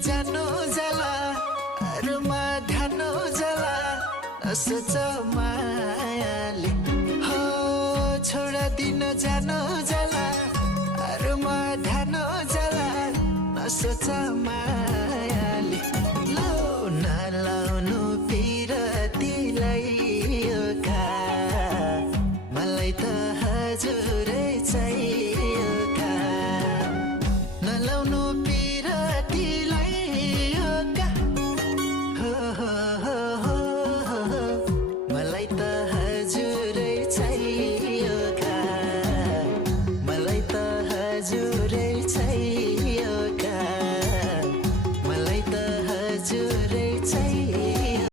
जानु जाला अरुमा ध्यानु जाला नसोच मायाले हो छोडा दिन जानु जाला अरुमा ध्यानु जाला नसोच मायाले